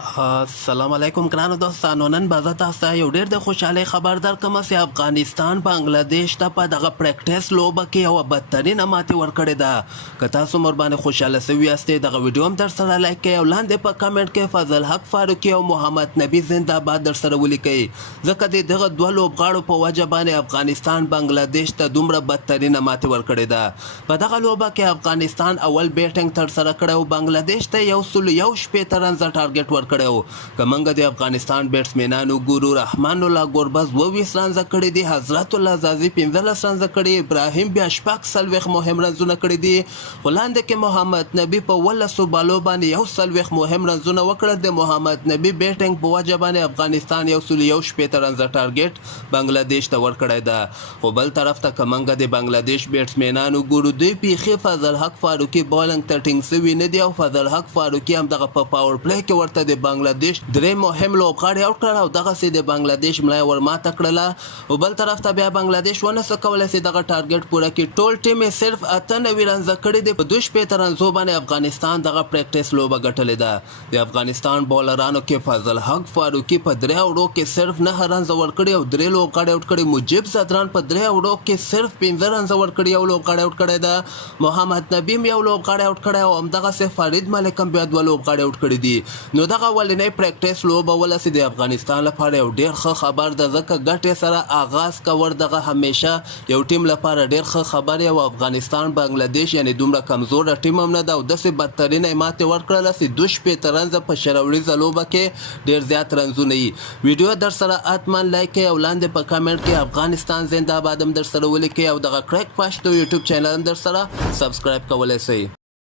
السلام علیکم ګرانو دوستانو، نن به زه تاسو ته یو ډېر د خوشحالۍ خبر درکړم چې افغانستان بنګلادیش ته په دغه پریکټیس لوبه کې یوه بدترینه ماتې ورکړې ده. که تاسو ورباندې خوشحاله سوي یاستئ دغه ویډیو هم در سره لایک کړئ او لاندې په کمنټ کې فضل حق فاروقي او محمد نبي زنده‌باد در سره ولیکئ، ځکه د دغه دوه لوبغاړو په وجه باندې افغانستان بنګلادیش ته دومره بدترینه ماتې ورکړې ده. په دغه لوبه کې افغانستان اول بیټینګ ترسره کړی او بنګلادیش ته 101 رنزه ټارګټ ورکړی. که موږ د افغانستان بیټسمینانو ګورو، رحمان الله ګربز 22 رنزه کړي دي، حضرت الله زازي 15 رنزه کړي، ابراهیم بیا شپږ څلوېښت مهم رنزونه کړي دي. خو لاندې کې محمد نبي په 18 بالو باندې 140 مهم رنزونه وکړل. د محمد نبي بیټینګ په وجه باندې افغانستان 101 رنزه ټارګټ بنګلادیش ته ورکړی ده. خو بل طرف ته که موږ د بنګلادیش بیټسمینانو ګورو، دوی بیخي فضل حق فاروقي بالنګ ته ټینګ سوي نه دي او فضل حق فاروقي همدغه په پاور پلی کې ورته د بنګلادیش درې مهم لوبغاړي اوټ کړل او دغسې د بنګلادیش ملای ورماته کړله. او بل طرف ته بیا بنګلادیش ونه څه کولی چې دغه ټارګټ پوره کړي. ټول ټیم یې صرف 98 رنزه کړي دي. په 2 رنزو باندې افغانستان دغه پریکټیس لوبه ګټلې ده. د افغانستان بالرانو کې فضل حق فاروقي په 3 اوړو کې صرف 9 رنزه ورکړي او 3 لوبغاړي اوټ کړي. مجیب زدران په 3 اوړو کې صرف 15 رنزه ورکړي، یو لوبغاړی اوټ کړی ده. محمد نبي هم یو لوبغاړی اوټ کړی او همدغسې فرید ملک هم بیا 2 لوبغاړي اوټ کړي دي. نو دغه ولنۍ پریکټیس لوبه ولسې د افغانستان لپاره یو ډېر ښه خبر ده، ځکه ګټې سره آغاز کول دغه همیشه یو ټیم لپاره ډېر ښه خبر او افغانستان بنګلادیش یعنی دومره کمزوره ټیم هم نه ده او داسې بدترینه یې ماتې ورکړله چې 2 رنزه په شروریزه لوبه کې ډېر زیات رنزونه یي. ویډیو در سره حتما لایک کړئ او لاندې په کمنټ کې افغانستان زنده‌باد هم در سره ولیکئ او دغه کریک پښتو یوټیوب چینل هم در سره سبسکرایب کولی شئ.